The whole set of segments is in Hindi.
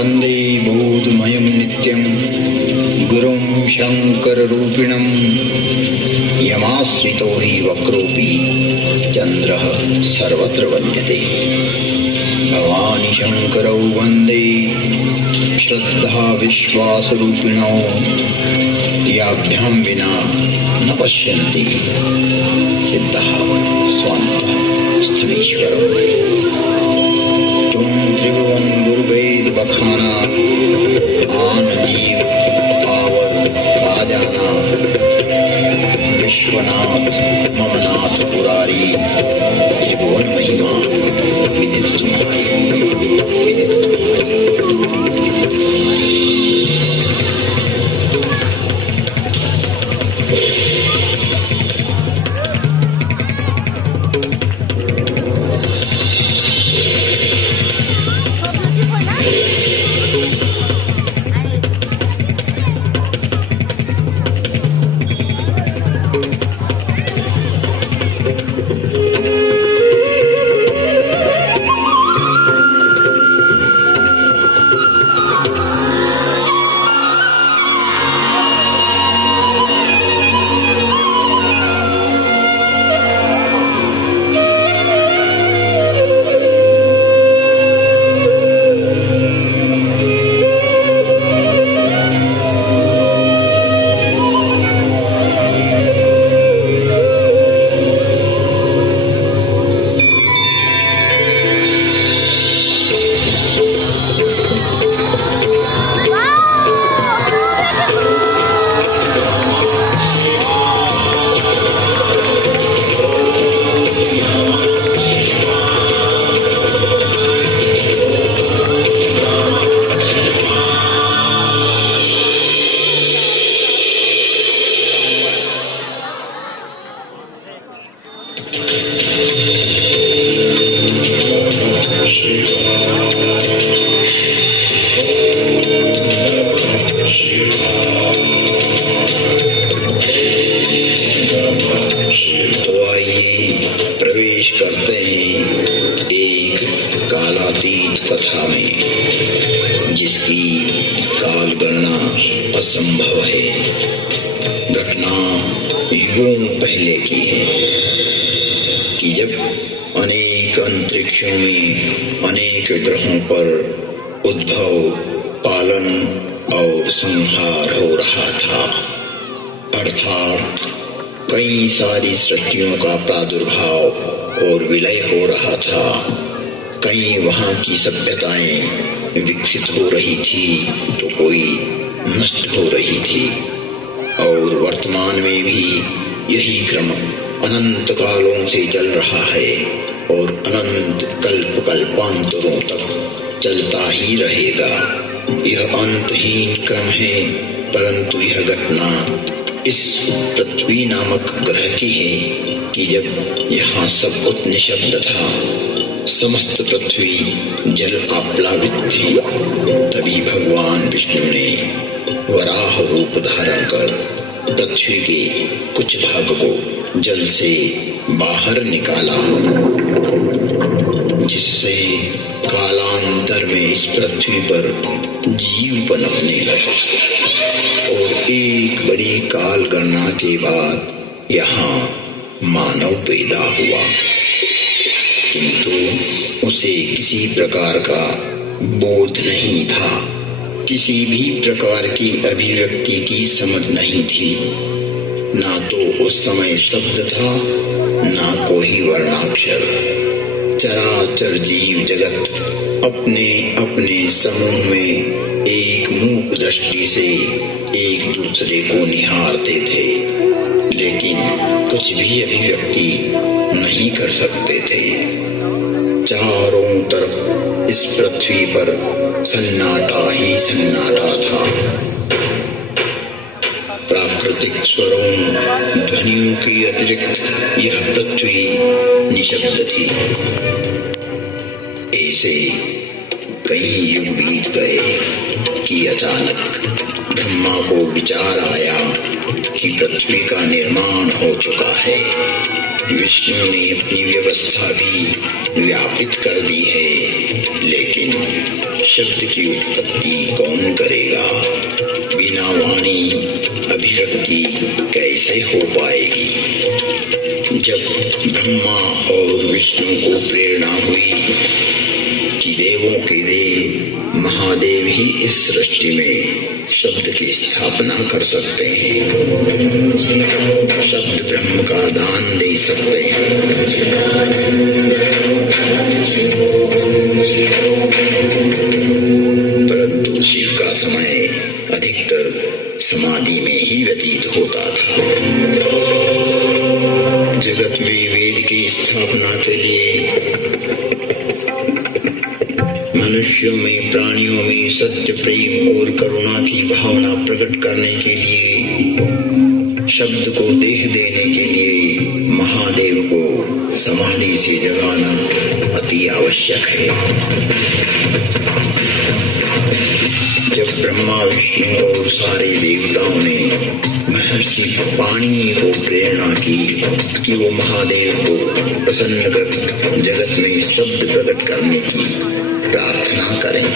वन्दे बोधमयं नित्यं गुरुं शङ्कररूपिणं यमाश्रितो हि वक्रोऽपि चन्द्रः सर्वत्र वन्द्यते। भवानि शङ्करौ वन्दे श्रद्धा विश्वासरूपिणौ याभ्यां विना न पश्यन्ति सिद्धः स्वान्तः स्थलीश्वरौ। तुम त्रिभुवन गुरुवेद बखाना आन जीव पावर आजाना विश्वनाथ ममनाथ पुरारी त्रिभुवन महिमा विदित तुम्हारी विदित असंभव है। घटना युगों पहले की है कि जब अनेक अंतरिक्षों में अनेक ग्रहों पर उद्भव, पालन और संहार हो रहा था, अर्थात कई सारी सृष्टियों का प्रादुर्भाव और विलय हो रहा था। कई वहां की सभ्यताएं विकसित हो रही थी तो कोई नष्ट हो रही थी, और वर्तमान में भी यही क्रम अनंत कालों से चल रहा है और अनंत कल्प कल्पांतरों तक चलता ही रहेगा। यह अंतहीन क्रम है, परंतु यह घटना इस पृथ्वी नामक ग्रह की है कि जब यहाँ सब कुछ निशब्द था, समस्त पृथ्वी जल आप्लावित थी, तभी भगवान विष्णु ने वराह रूप धारण कर पृथ्वी के कुछ भाग को जल से बाहर निकाला, जिससे कालांतर में इस पृथ्वी पर जीव पनपने लगा और एक बड़ी काल गणना के बाद यहाँ मानव पैदा हुआ। किंतु उसे किसी प्रकार का बोध नहीं था, किसी भी प्रकार की अभिव्यक्ति की समझ नहीं थी। ना तो उस समय शब्द था, ना कोई वर्णाक्षर। चराचर जीव जगत अपने अपने समूह में एक मूक दृष्टि से एक दूसरे को निहारते थे, लेकिन कुछ भी अभिव्यक्ति नहीं कर सकते थे। चारों तरफ इस पृथ्वी पर सन्नाटा ही सन्नाटा था। प्राकृतिक स्वरों, ध्वनियों के अतिरिक्त यह पृथ्वी निशब्द थी। ऐसे कई युग बीत गए कि अचानक ब्रह्मा को विचार आया कि पृथ्वी का निर्माण हो चुका है। विष्णु ने अपनी व्यवस्था भी व्यापित कर दी है, लेकिन शब्द की उत्पत्ति कौन करेगा? बिना वाणी अभिव्यक्ति कैसे हो पाएगी? जब ब्रह्मा और विष्णु को प्रेरणा हुई कि देवों के देव महादेव ही इस सृष्टि में शब्द की स्थापना कर सकते हैं, शब्द ब्रह्म का दान दे सकते हैं, परंतु शिव का समय अधिकतर समाधि में ही व्यतीत होता था। जगत में वेद की स्थापना के लिए मनुष्यों में, प्राणियों में सत्य, प्रेम और करुणा की भावना प्रकट करने के लिए, शब्द को देह देने के लिए महादेव को समाधि से जगाना अति आवश्यक है। जब ब्रह्मा, विष्णु और सारे देवताओं ने महर्षि पाणिनि को प्रेरणा की कि वो महादेव को प्रसन्न कर जगत में शब्द प्रकट करने की प्रार्थना करें,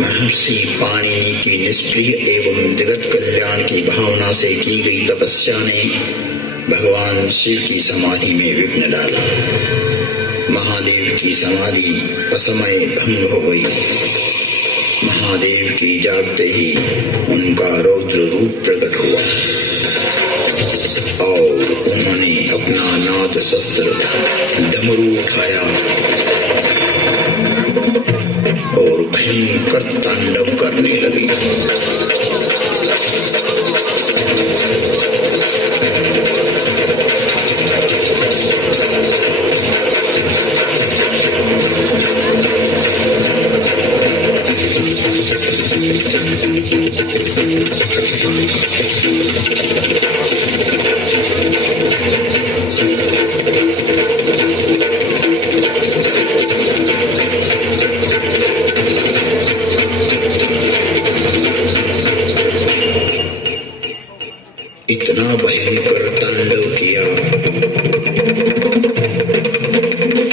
महर्षि पाणिनि की निष्प्रिय एवं जगत कल्याण की भावना से की गई तपस्या ने भगवान शिव की समाधि में विघ्न डाला। महादेव की समाधि असमय भंग हो गई। महादेव की जागते ही उनका रौद्र रूप प्रकट हुआ और उन्होंने अपना नाद शस्त्र डमरू उठाया और भयंकर तांडव करने लगे। इतना भयंकर तांडव किया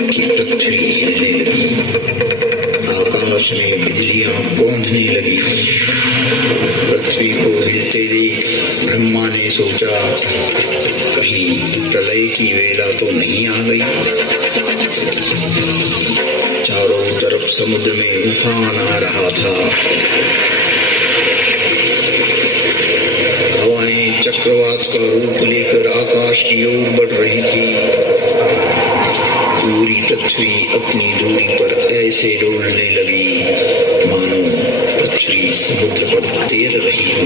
कि पृथ्वी हिलने लगी, आकाश में बिजलियां गूंजने लगी। पृथ्वी को हिलते देख ब्रह्मा ने सोचा कहीं प्रलय की वेला तो नहीं आ गई। चारों तरफ समुद्र में उफान आ रहा था, चक्रवात का रूप लेकर आकाश की ओर बढ़ रही थी। पूरी पृथ्वी अपनी दूरी पर ऐसे डोलने लगी मानो पृथ्वी समुद्र पर तैर रही हो।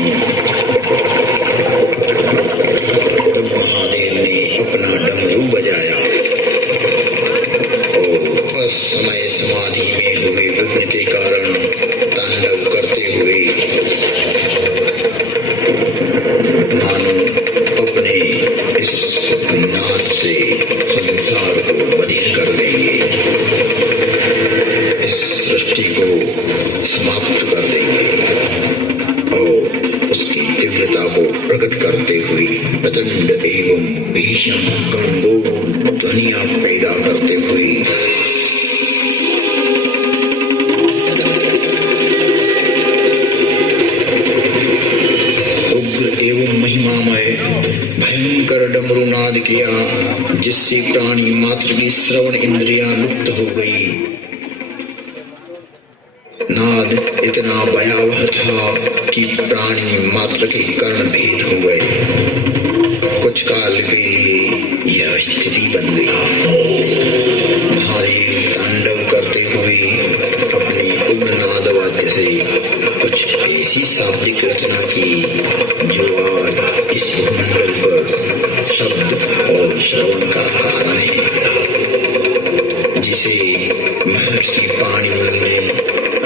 तब महादेव ने अपना डमरू बजाया और असमय समाधि में हुए विघ्न के कारण तांडव करते हुए मानो अपने इस नाद से संसार को बधिर कर देंगे, इस सृष्टि को समाप्त कर देंगे और उसकी तीव्रता को प्रकट करते हुए प्रचंड एवं भीषण गंभीर ध्वनियां पैदा करते हुए भयंकर डमरू नाद किया, जिससे प्राणी मात्र की श्रवण इंद्रियां लुप्त हो गई। नाद इतना भयावह था कि प्राणी मात्र के कर्ण भेद हो गए। कुछ काल के लिए यह स्थिति बन गई। महादेव तांडव करते हुए अपने उग्र नाद वाद्य से कुछ ऐसी शाब्दिक रचना की जो आज इस भूमंडल पर शब्द और श्रवण का कारण है, जिसे महर्षि पाणिनि ने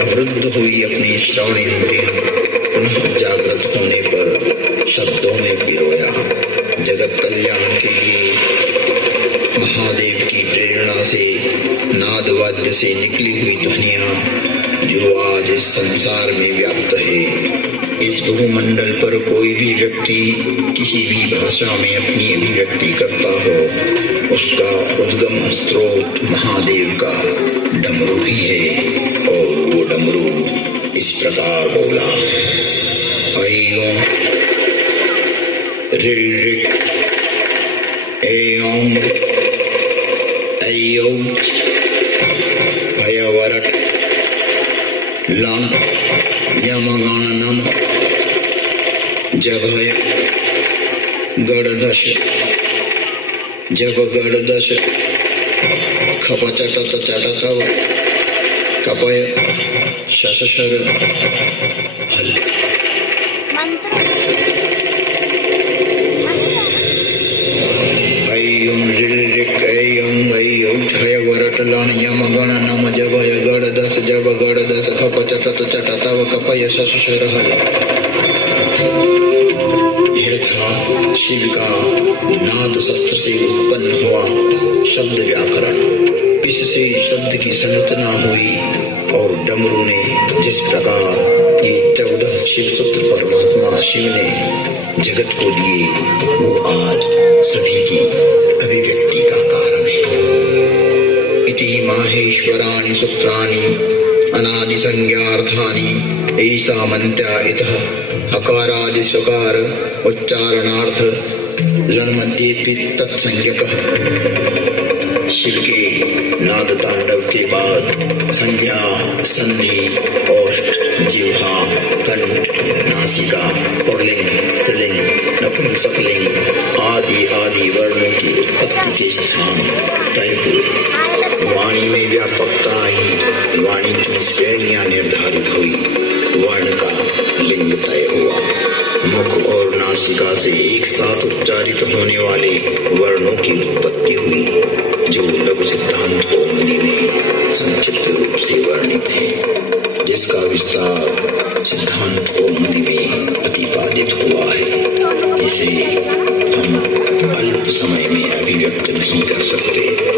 अवरुद्ध हुई अपनी श्रवण इंद्रियां पुनः जागृत होने पर शब्दों में पिरोया। जगत कल्याण के लिए महादेव की प्रेरणा से नाद वाद्य से निकली हुई ध्वनियां जो आज इस संसार में व्याप्त है। इस भूमंडल पर कोई भी व्यक्ति किसी भी भाषा में अपनी अभिव्यक्ति करता हो, उसका उद्गम स्रोत महादेव का डमरू ही है। और वो डमरू इस प्रकार बोला, ऐ ऋ ऋ ऐ ऐ भयवरट लण यमगण नम जभय गणदश जब गणदश खप चटत चटतव कपय शशशर हल। लण यम गण नम जभय गणदश जब गणदश खप चटत चटतव कपय शशशर हल। यह था शिव का नाद शस्त्र से उत्पन्न हुआ शब्द व्याकरण। इससे शब्द की संरचना हुई और डमरू ने जिस प्रकार ये 14 शिव सूत्र परमात्मा शिव ने जगत को दिए, वो आज सभी की अभिव्यक्ति का कारण है। इति माहेश्वराणि सूत्राणि अनादि संज्ञार्थानि ऐसा मंत्या इतः हकारादि स्वकार उच्चारणार्थ लणमध्ये तत्संज्ञकः। शिव के नाद तांडव के बाद संज्ञा, संधि, ओष्ठ, जिह्वा, कंठ, नासिका, पुल्लिंग, स्त्रीलिंग, नपुंसकलिंग आदि आदि वर्णों की उत्पत्ति के स्थान तय हुए। वाणी में व्यापकता आई, वाणी की श्रेणियां निर्धारित हुई, वर्ण का लिंग तय हुआ। मुख और नासिका से एक साथ उच्चारित होने वाले वर्णों की उत्पत्ति हुई, जो लघु सिद्धांत कौमुदी में संक्षिप्त रूप से वर्णित है, जिसका विस्तार सिद्धांत कौमुदी में प्रतिपादित हुआ है, जिसे हम अल्प समय में अभिव्यक्त नहीं कर सकते।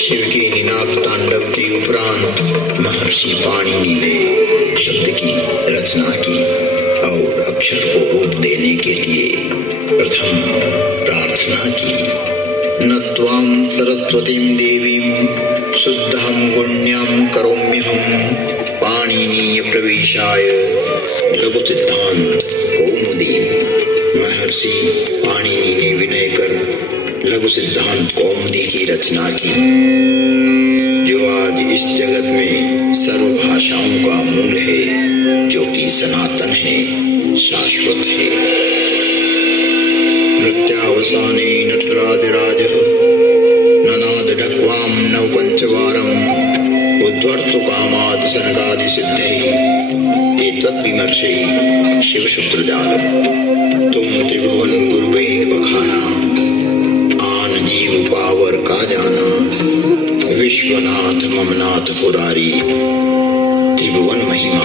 शिव के निनाद तांडव के उपरांत महर्षि पाणिनि ने शब्द की रचना की और अक्षर को रूप देने के लिए प्रथम प्रार्थना की। न त्वां सरस्वतीं देवीं शुद्धां गुण्यां करोम्यहं पाणिनीय प्रवेशाय लघु सिद्धांत कौमुदी। महर्षि पाणिनि ने विनय कर लघु सिद्धांत कौमुदी की रचना की, जो आज इस जगत में सर्व भाषाओं का मूल है, जो कि सनातन है, शाश्वत है। नृत्यावसाने नटराजराजः ननाद ढक्वां नवपञ्चवारं उद्वर्तु कामाद सनकादि सिद्धैः एतद्विमर्शे शिवसूत्रजालम्। तुम त्रिभुवन गुरुवेद बखाना, आन जीव पावर का जाना, विश्वनाथ ममनाथ पुरारी त्रिभुवन